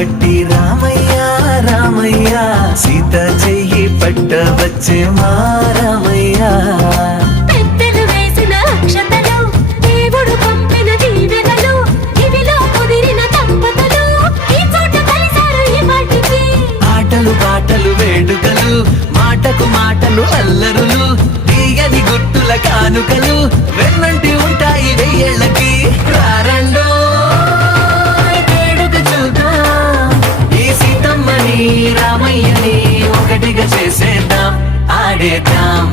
పట్టి రామయ్య రామయ్య సీత చెయ్యి పట్ట వచ్చే మా రామయ్య పెద్దలు వేసిన అక్షతలు దేవుడు పంపిన దీవెనలు ఇవిలో కుదిరిన దంపతులు ఈ చోట కలిసారు ఈ పాటికి ఆటలు పాటలు వేడుకలు మాటకు మాటలు అల్లరులు తీయని గుర్తుల కానుకలు వెన్నంటి ఉంటాయి వెయ్యేళ్ళకి రారండో వేడుక చూద్దాం ఈ సీతమ్మని రామయ్యని ఒకటిగా చేసేద్దాం ఆడేద్దాం